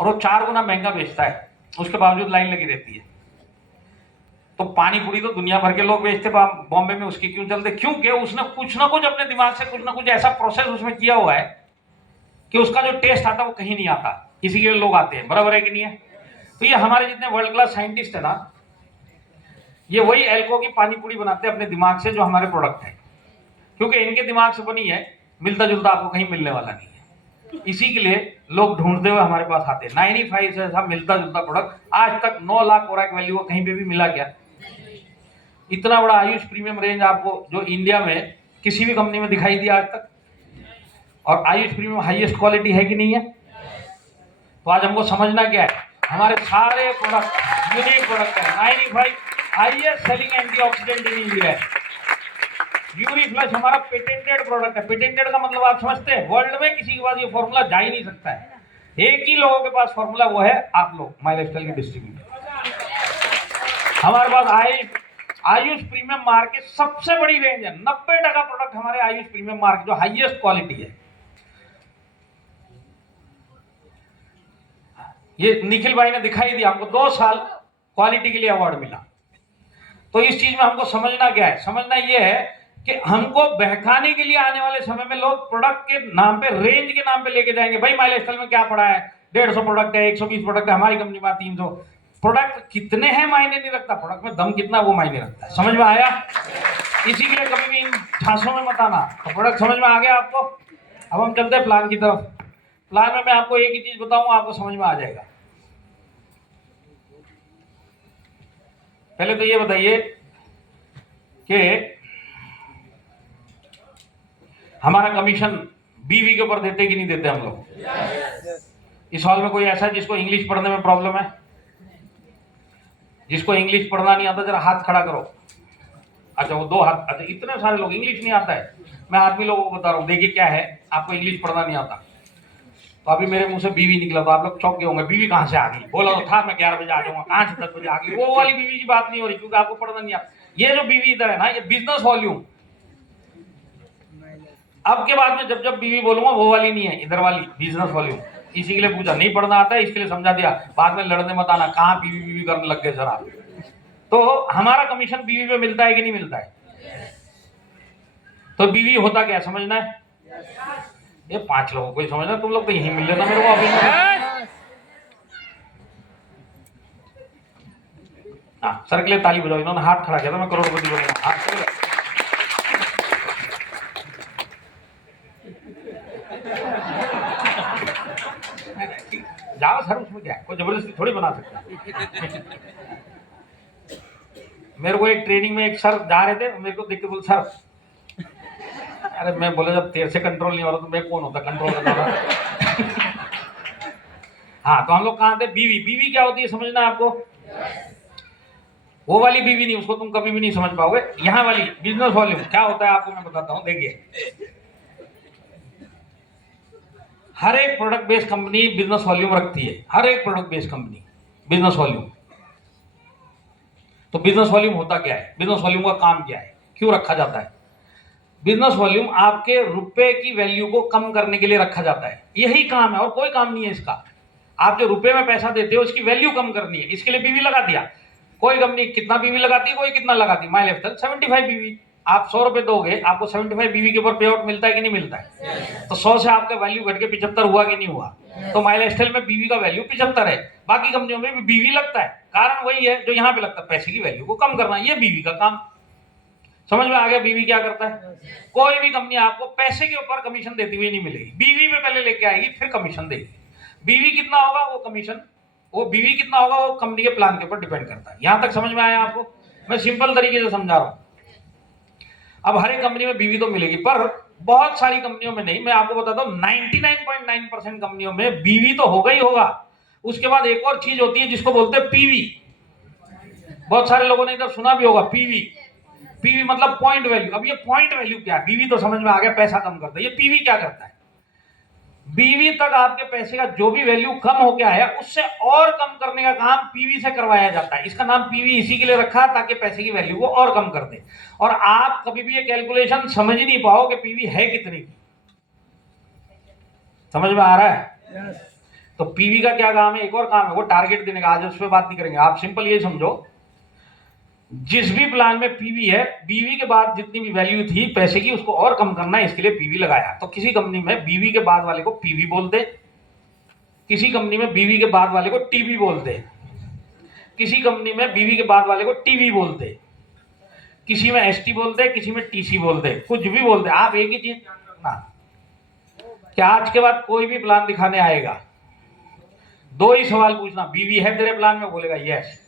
और वो 4 गुना महंगा बेचता है, उसके बावजूद लाइन लगी रहती है। तो पानी पूरी तो दुनिया भर के लोग बेचते, बॉम्बे में उसकी क्यों चलते? क्योंकि उसने कुछ ना कुछ अपने दिमाग से कुछ ना कुछ ऐसा प्रोसेस उसमें किया हुआ है कि उसका जो टेस्ट आता है वो कहीं नहीं आता, इसी के लिए लोग आते हैं। बराबर है कि नहीं है? तो ये हमारे जितने वर्ल्ड क्लास साइंटिस्ट है ना, ये वही एल्को की पानी पूरी बनाते हैं अपने दिमाग से, जो हमारे प्रोडक्ट है, क्योंकि इनके दिमाग से बनी है, मिलता जुलता आपको कहीं मिलने वाला नहीं है। इसी के लिए लोग ढूंढते हुए हमारे पास आते हैं। 95 से ऐसा मिलता जुलता प्रोडक्ट आज तक 9 लाख ओरैक वैल्यू को कहीं पे भी मिला क्या? इतना बड़ा आयुष प्रीमियम रेंज आपको जो इंडिया में किसी भी कंपनी में दिखाई दिया आज तक? और आयुष प्रीमियम हाईएस्ट क्वालिटी है कि नहीं है? तो आज हमको समझना क्या है, हमारे सारे प्रोडक्ट यूनिक प्रोडक्ट है। 95 highest selling antioxidant in India है। यूरी फ्लश हमारा पेटेंटेड प्रोडक्ट है। पेटेंटेड का मतलब आप समझते हैं, वर्ल्ड में किसी के पास ये फॉर्मूला जा ही नहीं सकता है। एक ही लोगों के पास फॉर्मूला, वो है आप लोग, माई लाइफस्टाइल के डिस्ट्रीब्यूटर। हमारे पास आयुष प्रीमियम मार्क की सबसे बड़ी रेंज है। 90% प्रोडक्ट हमारे आयुष प्रीमियम मार्क जो हाईएस्ट क्वालिटी है। ये निखिल भाई ने दिखाई दिया हमको, 2 साल क्वालिटी के लिए अवार्ड मिला। तो इस चीज में हमको समझना क्या है? समझना यह है कि हमको बहकाने के लिए आने वाले समय में लोग प्रोडक्ट के नाम पे, रेंज के नाम पे लेके जाएंगे। भाई माई लाइफस्टाइल में क्या पड़ा है, 150 प्रोडक्ट है, 120 प्रोडक्ट है, हमारी कंपनी में 300 प्रोडक्ट। कितने हैं मायने नहीं रखता, प्रोडक्ट में दम कितना वो मायने रखता है। समझ में आया? इसी के लिए कभी भी इन झांसों में मत आना। तो प्रोडक्ट समझ में आ गया आपको? अब हम चलते हैं प्लान की तरफ। प्लान में मैं आपको एक ही चीज बताऊंगा, आपको समझ में आ जाएगा। पहले तो ये बताइए कि हमारा कमीशन बीवी के ऊपर देते कि नहीं देते हम लोग? इस हॉल में कोई ऐसा है जिसको इंग्लिश पढ़ने में प्रॉब्लम है? जिसको इंग्लिश पढ़ना नहीं आता जरा हाथ खड़ा करो। अच्छा, वो 2 हाथ। अच्छा, इतने सारे लोग इंग्लिश नहीं आता है। मैं आदमी लोगों को बता रहा हूँ, देखिए क्या है, आपको इंग्लिश पढ़ना नहीं आता तो अभी मेरे मुंह से बीवी निकला तो आप लोग चौंक गए होंगे, बीवी कहां से आ गई? बोला तो था मैं 11 बजे आ जाऊंगा, कहां से 10 बजे आ गई? वो वाली बीवी की बात नहीं हो रही, क्योंकि आपको पढ़ना नहीं आता। ये जो बीवी इधर है ना, ये बिजनेस वॉल्यूम। अब के बाद में जब जब बीवी बोलूंगा वो वाली नहीं है, इधर वाली बिजनेस वॉल्यूम। इसी के लिए पूछा, नहीं पढ़ना आता है इसके लिए समझा दिया। बाद में लड़ने मत आना, कहां बीवी बीवी करने लग गए सर आप। तो हमारा कमीशन बीवी पे मिलता है कि नहीं मिलता है? तो बीवी होता क्या समझना है? ये 5 लोगों को ही समझना, तुम लोग तो यहीं मिल लेना मेरे को अभी। हाँ, सर के लिए ताली बजाओ। इन्होंने हाथ खड़ा किया था, मैं करोड़पति बनूंगा। हाथ चलेगा? जाओ सर, उसमें क्या है, कोई जबरदस्ती थोड़ी बना सकता। मेरे को एक ट्रेनिंग में एक सर जा रहे थे, मेरे को देख के बोले सर, अरे मैं बोला जब तेरे से कंट्रोल नहीं हो रहा तो मैं कौन होता कंट्रोल करने वाला? हाँ, तो हम लोग कहाँ थे? बीवी। बीवी क्या होती है समझना है आपको? वो वाली बीवी नहीं, उसको तुम कभी भी नहीं समझ पाओगे। यहाँ वाली बिजनेस वॉल्यूम क्या होता है आपको मैं बताता हूँ। देखिए, हर एक product based company business volume रखती है। हर एक product based company business volume. तो बिजनेस वॉल्यूम होता क्या है? बिजनेस वॉल्यूम का काम क्या है, क्यों रखा जाता है? बिजनेस वॉल्यूम आपके रुपए की वैल्यू को कम करने के लिए रखा जाता है। यही काम है और कोई काम नहीं है इसका। आप जो रुपए में पैसा देते हो उसकी वैल्यू कम करनी है, इसके लिए बीवी लगा दिया। कोई कंपनी कितना बीवी लगाती है, कोई कितना लगाती है। माई लाइफस्टाइल 75 बीवी। आप 100 रुपए दोगे, आपको 75 बीवी के ऊपर पे आउट मिलता है कि नहीं मिलता है? तो 100 से आपका वैल्यू घट के 75 हुआ कि नहीं हुआ? तो माई लाइफस्टाइल में बीवी का वैल्यू 75 है। बाकी कंपनियों में भी बीवी लगता है, कारण वही है जो यहाँ पे लगता है, पैसे की वैल्यू को कम करना। ये बीवी का काम। समझ में आ गया बीवी क्या करता है? कोई भी कंपनी आपको पैसे के ऊपर कमीशन देती हुई नहीं मिलेगी। बीवी पे पहले लेके आएगी, फिर कमीशन देगी। बीवी कितना होगा वो कमीशन, वो बीवी कितना होगा वो कंपनी के प्लान के ऊपर डिपेंड करता है। यहां तक समझ में आया आपको? मैं सिंपल तरीके से समझा रहा हूं। अब हर एक कंपनी में बीवी तो मिलेगी, पर बहुत सारी कंपनियों में नहीं। मैं आपको बताता हूं 99.9% कंपनियों में बीवी तो होगा ही होगा। उसके बाद एक और चीज होती है जिसको बोलते हैं पीवी। बहुत सारे लोगों ने इधर सुना भी होगा पीवी। पीवी मतलब पॉइंट वैल्यू। अब ये पॉइंट वैल्यू क्या है? बीवी तो समझ में आ गया, पैसा कम करता है। ये पीवी क्या करता है? बीवी तक आपके पैसे का जो भी वैल्यू कम हो गया है उससे और कम करने का काम पीवी से करवाया जाता है। इसका नाम पीवी इसी के लिए रखा ताकि पैसे की वैल्यू को और कम कर दे। और आप कभी भी ये कैलकुलेशन समझ ही नहीं पाओ कि पीवी है कितने की। समझ में आ रहा है? तो पीवी का क्या काम है, एक और काम है, वो टारगेट देने का। आज उस पर बात नहीं करेंगे। आप सिंपल ये समझो, जिस भी प्लान में पीवी है, बीवी के बाद जितनी भी वैल्यू थी पैसे की उसको और कम करना है, इसके लिए पीवी लगाया। तो किसी कंपनी में बीवी के बाद वाले को पीवी बोलते, किसी कंपनी में बीवी के बाद वाले को टीवी बोलते, किसी कंपनी में बीवी के बाद वाले को टीवी बोलते, किसी में एसटी बोलते, किसी में टीसी बोलते, कुछ भी बोलते। आप एक ही चीज ध्यान रखना, क्या आज के बाद कोई भी प्लान दिखाने आएगा, दो ही सवाल पूछना, बीवी है तेरे प्लान में, बोलेगा यस,